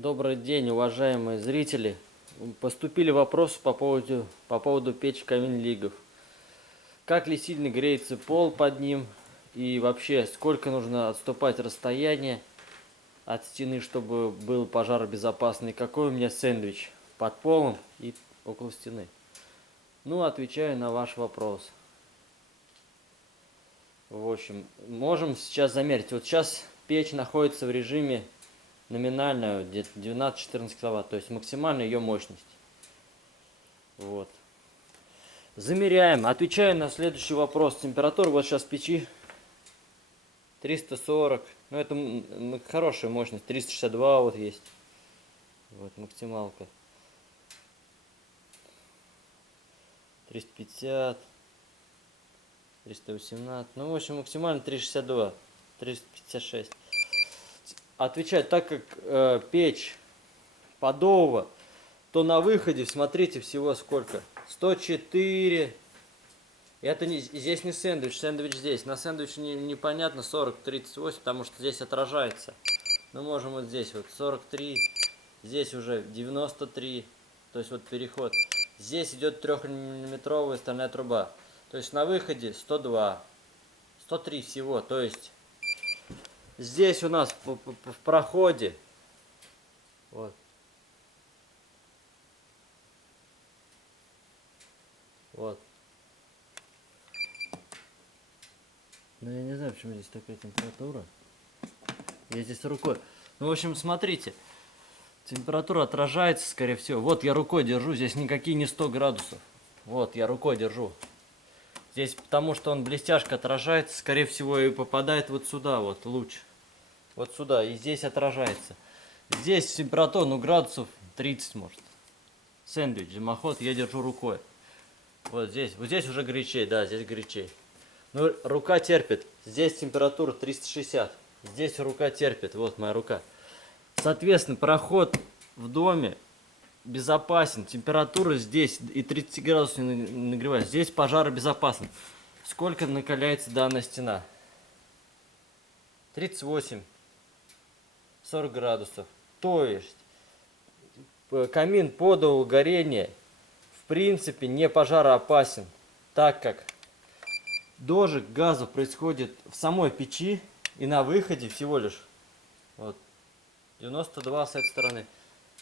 Добрый день, уважаемые зрители. Поступили вопросы по поводу печи камин лигов. Как ли сильно греется пол под ним? И вообще, сколько нужно отступать расстояние от стены, чтобы был пожаробезопасный? Какой у меня сэндвич под полом и около стены? Ну, отвечаю на ваш вопрос. В общем, можем сейчас замерить. Вот сейчас печь находится в режиме номинальную, где-то 12-14 киловатт, то есть максимальная ее мощность. Вот. Замеряем. Отвечаю на следующий вопрос. Температура вот сейчас печи 340. Ну, это хорошая мощность. 362 вот есть. Вот максималка. 350. 318. Ну, в общем, максимально 362. 356. Отвечать, так как печь подова, то на выходе, смотрите, всего сколько? 104. Это здесь не сэндвич, сэндвич здесь. На сэндвиче непонятно 40-38, потому что здесь отражается. Мы можем вот здесь вот 43, здесь уже 93, то есть вот переход. Здесь идет 3-миллиметровая стальная труба. То есть на выходе 102, 103 всего. То есть здесь у нас в проходе, вот. Вот. Ну, я не знаю, почему здесь такая температура. Я здесь рукой. Ну, в общем, смотрите. Температура отражается, скорее всего. Вот я рукой держу. Здесь никакие не 100 градусов. Вот, я рукой держу. Здесь, потому что он блестяшка отражается, скорее всего, и попадает вот сюда, вот луч. Вот сюда. И здесь отражается. Здесь температура, ну, градусов 30, может. Сэндвич, дымоход я держу рукой. Вот здесь уже горячей, да, здесь горячей. Ну, рука терпит. Здесь температура 360. Здесь рука терпит. Вот моя рука. Соответственно, проход в доме безопасен. Температура здесь и 30 градусов не нагревает. Здесь пожаробезопасно. Сколько накаляется данная стена? 38, 40 градусов. То есть камин подового горения в принципе не пожароопасен, так как дожиг газов происходит в самой печи и на выходе всего лишь вот 92 с этой стороны,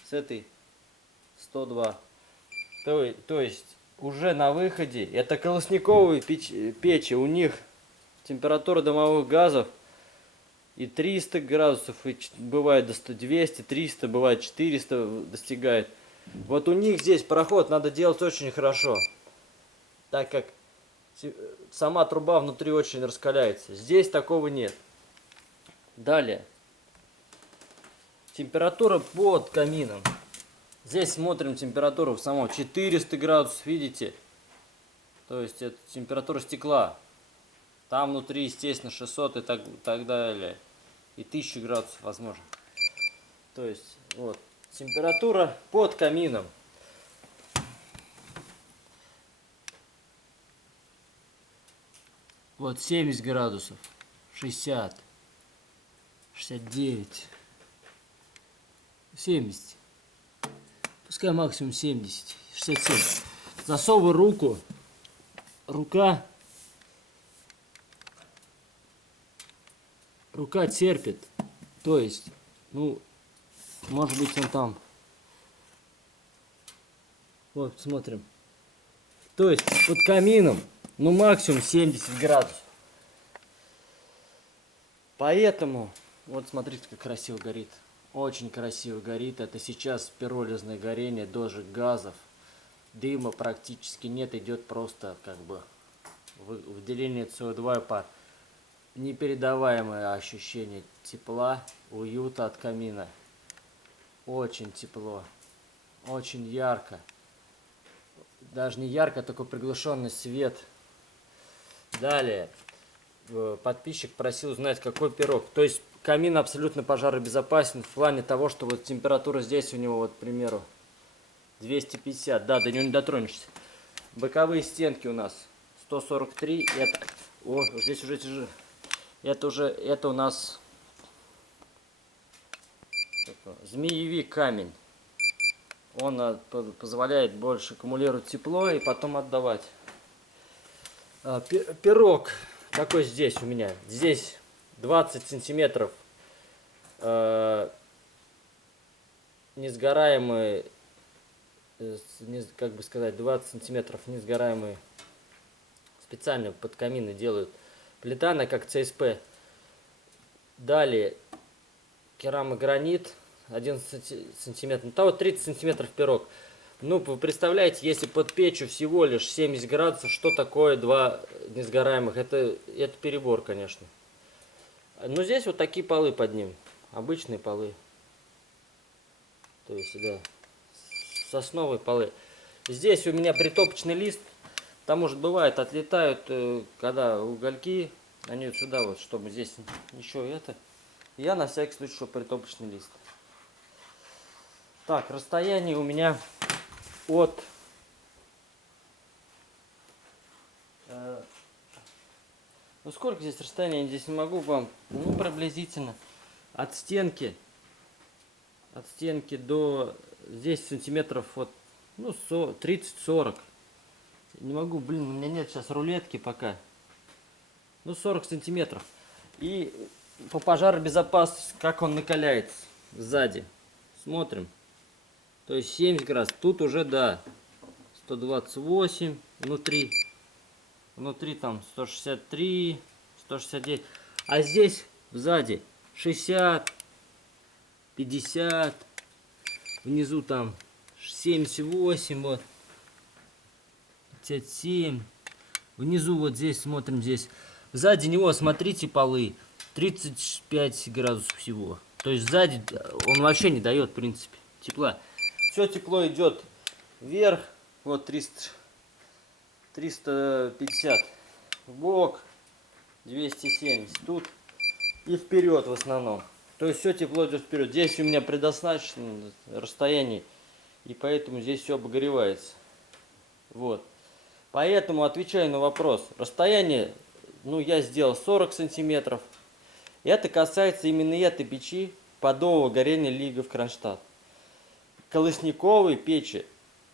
с этой 102. То есть уже на выходе это колосниковые печи, у них температура дымовых газов и 300 градусов, и бывает до 100, 200, 300, бывает 400 достигает. Вот у них здесь проход надо делать очень хорошо, так как сама труба внутри очень раскаляется. Здесь такого нет. Далее. Температура под камином. Здесь смотрим температуру в самом 400 градусов, видите? То есть это температура стекла. Там внутри, естественно, 600 и так далее. И 1000 градусов возможно. То есть вот температура под камином. Вот 70 градусов, 60, 69, 70. Пускай максимум 70, 67. Засовываю руку. Рука терпит. То есть, ну, может быть он там. Вот, смотрим. То есть, под камином, ну, максимум 70 градусов. Поэтому, вот смотрите, как красиво горит. Очень красиво горит. Это сейчас пиролизное горение, дожиг газов. Дыма практически нет, идет просто как бы выделение СО2 и пар. Непередаваемое ощущение тепла, уюта от камина. Очень тепло, очень ярко. Даже не ярко, только приглушенный свет. Далее, подписчик просил узнать, какой пирог. То есть камин абсолютно пожаробезопасен в плане того, что вот температура здесь у него, вот, к примеру, 250. Да, до него не дотронешься. Боковые стенки у нас 143. Это, здесь уже тяжело. Это у нас Змеевик камень. Он позволяет больше аккумулировать тепло и потом отдавать. Пирог такой здесь у меня. Здесь 20 сантиметров несгораемый, как бы сказать, 20 сантиметров несгораемый, специально под камины делают. Плита, она как ЦСП. Далее керамогранит 11 сантиметров. Ну, того 30 сантиметров пирог. Ну, вы представляете, если под печью всего лишь 70 градусов, что такое два несгораемых? Это перебор, конечно. Но здесь вот такие полы под ним. Обычные полы. То есть, да, сосновые полы. Здесь у меня притопочный лист. Там, может, бывает, отлетают, когда угольки. Они вот сюда вот, чтобы здесь еще это. Я на всякий случай, что притопочный лист. Так, расстояние у меня от ну сколько здесь расстояние, я здесь не могу вам, ну приблизительно от стенки до здесь сантиметров вот, ну 30-40. Не могу, блин, у меня нет сейчас рулетки пока. Ну 40 сантиметров. И по пожаробезопасности, как он накаляется сзади. Смотрим. То есть 70 градусов. Тут уже, да, 128 внутри. Внутри там 163, 169. А здесь сзади 60, 50. Внизу там 78, вот. 57. Внизу вот здесь, смотрим здесь. Сзади него, смотрите, полы. 35 градусов всего. То есть сзади он вообще не дает, в принципе, тепла. Все тепло идет вверх. Вот 350. В бок 270. Тут и вперед в основном. То есть все тепло идет вперед. Здесь у меня предостаточное расстояние. И поэтому здесь все обогревается. Вот. Поэтому отвечаю на вопрос. Расстояние, ну, я сделал 40 сантиметров. Это касается именно этой печи подового горения Лигов Кронштадт. Колосниковые печи,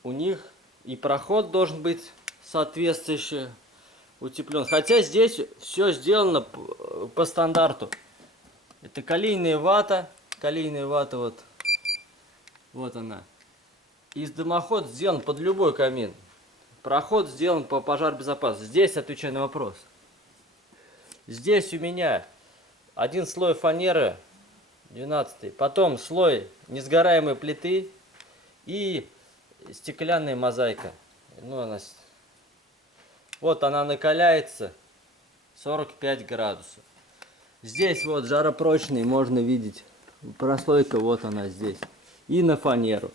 у них и проход должен быть соответствующий, утеплен. Хотя здесь все сделано по стандарту. Это калийная вата вот, вот она. И дымоход сделан под любой камин. Проход сделан по пожаробезопасности. Здесь отвечаю на вопрос. Здесь у меня один слой фанеры, 12-й, потом слой несгораемой плиты и стеклянная мозаика. Ну, вот она накаляется 45 градусов. Здесь вот жаропрочный, можно видеть. Прослойка вот она здесь. И на фанеру.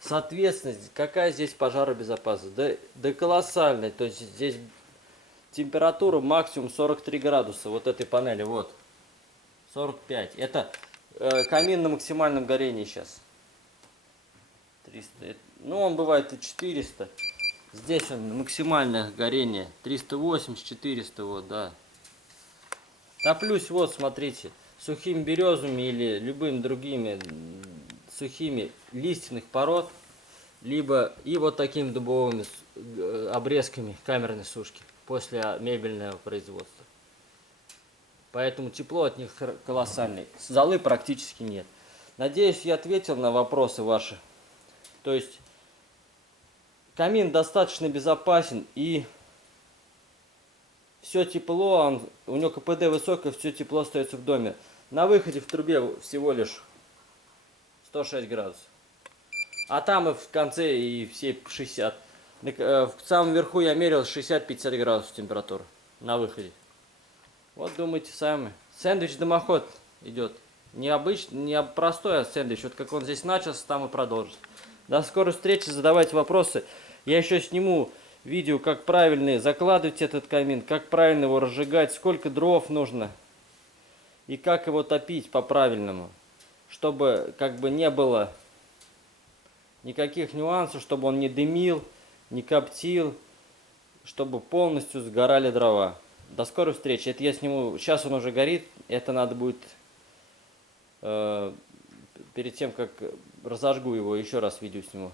Соответственно, какая здесь пожаробезопасность? Да колоссальная. То есть здесь температура максимум 43 градуса. Вот этой панели, вот. 45. Это камин на максимальном горении сейчас. 300. Ну, он бывает и 400. Здесь он максимальное горение. 380, 400, вот, да. Топлюсь, вот, смотрите, сухими березами или любыми другими сухими лиственных пород, либо и вот такими дубовыми обрезками камерной сушки после мебельного производства. Поэтому тепло от них колоссальное. Золы практически нет. Надеюсь, я ответил на вопросы ваши. То есть камин достаточно безопасен и все тепло, у него КПД высокое, все тепло остается в доме. На выходе в трубе всего лишь 106 градусов. А там и в конце и все 60. В самом верху я мерил 60-50 градусов температура на выходе. Вот думайте сами. Сэндвич-дымоход идет. Не обычный, не простой, а сэндвич. Вот как он здесь начался, там и продолжится. До скорой встречи, задавайте вопросы. Я еще сниму видео, как правильно закладывать этот камин, как правильно его разжигать, сколько дров нужно и как его топить по-правильному, чтобы как бы не было никаких нюансов, чтобы он не дымил, не коптил, чтобы полностью сгорали дрова. До скорой встречи. Это я сниму, сейчас он уже горит, это надо будет перед тем, как разожгу его, еще раз видео сниму.